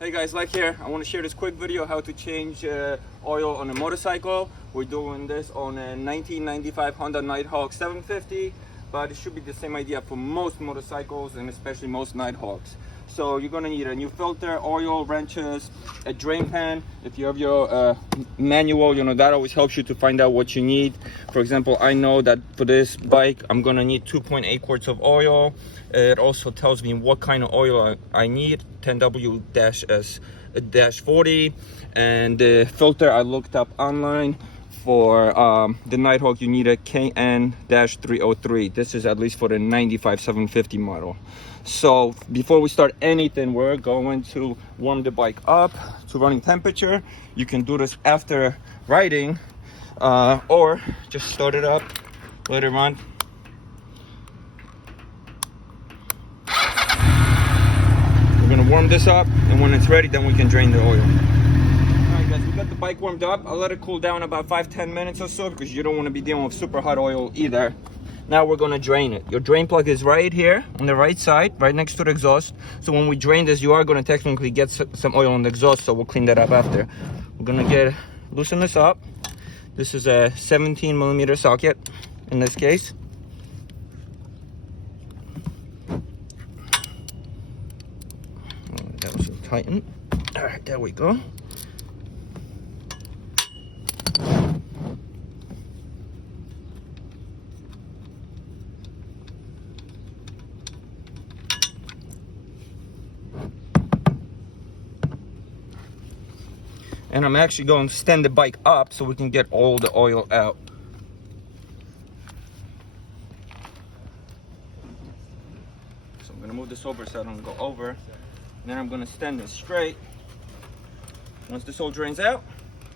Hey guys, like here, I want to share this quick video how to change oil on a motorcycle. We're doing this on a 1995 Honda Nighthawk 750, but it should be the same idea for most motorcycles and especially most Nighthawks. So you're gonna need a new filter, oil, wrenches, a drain pan. If you have your manual, you know, that always helps you to find out what you need. For example, I know that for this bike, I'm gonna need 2.8 quarts of oil. It also tells me what kind of oil I need, 10W-40. And the filter I looked up online for the Nighthawk, you need a KN-303. This is at least for the 95 750 model. So before we start anything, we're going to warm the bike up to running temperature. You can do this after riding or just start it up, let it run. We're gonna warm this up, and when it's ready, then we can drain the oil. Alright guys, we got the bike warmed up. I'll let it cool down about 5-10 minutes or so, because you don't want to be dealing with super hot oil either. Now we're gonna drain it. Your drain plug is right here on the right side, right next to the exhaust. So when we drain this, you are gonna technically get some oil on the exhaust, so we'll clean that up after. We're gonna loosen this up. This is a 17mm socket in this case. That was tightened. All right, there we go. And I'm actually going to stand the bike up so we can get all the oil out. So I'm gonna move this over so I don't go over. And then I'm gonna stand it straight. Once this all drains out,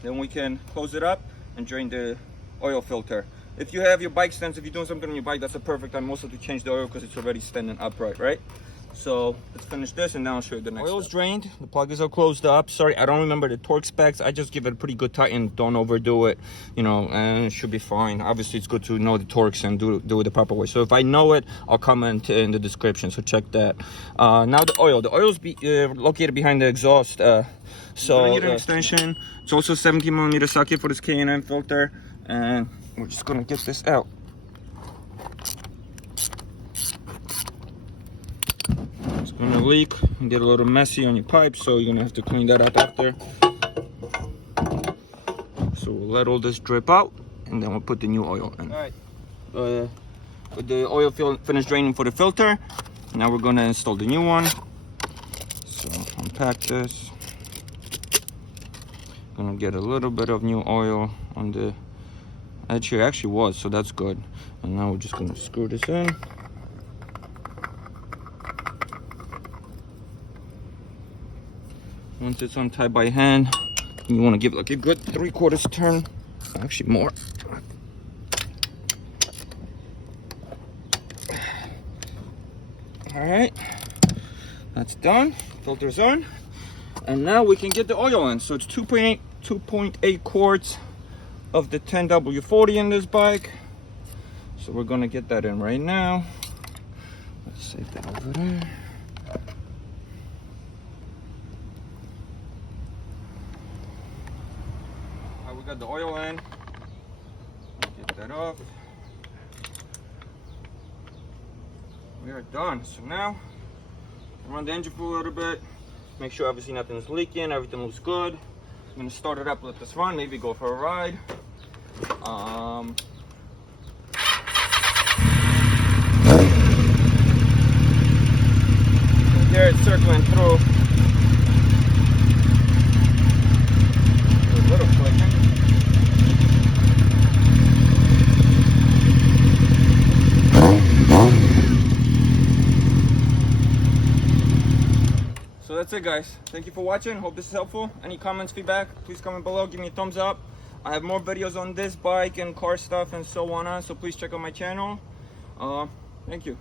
then we can close it up and drain the oil filter. If you have your bike stands, if you're doing something on your bike, that's a perfect time also to change the oil because it's already standing upright, right? So let's finish this and then I'll show you the next Oil's step. Drained, the plug is all closed up. Sorry, I don't remember the torque specs. I just give it a pretty good tighten, don't overdo it, you know, and it should be fine. Obviously, it's good to know the torques and do it the proper way. So if I know it, I'll comment in the description, so check that. Now the oil's located behind the exhaust. So I need an extension. It's also 17mm socket for this K&N filter, and we're just gonna get this out. It's gonna leak and get a little messy on your pipe, so you're gonna have to clean that up after. So we'll let all this drip out, and then we'll put the new oil in. All right, with the oil finished draining for the filter, now we're gonna install the new one. So unpack this. Gonna get a little bit of new oil on the edge here. Actually was, so that's good. And now we're just gonna screw this in. Once it's untied by hand, you want to give like a good 3/4 turn, actually more. All right, that's done. Filter's on, and now we can get the oil in. So it's 2.8 quarts of the 10W-40 in this bike. So we're gonna get that in right now. Let's save that over there. We got the oil in. Get that off. We are done. So now run the engine for a little bit. Make sure obviously nothing's leaking, everything looks good. I'm gonna start it up, let this run, maybe go for a ride. Here it's circling through. A little clicking. So that's it guys, thank you for watching. Hope this is helpful. Any comments, feedback, please comment below, give me a thumbs up. I have more videos on this bike and car stuff and so on, so please check out my channel. Thank you.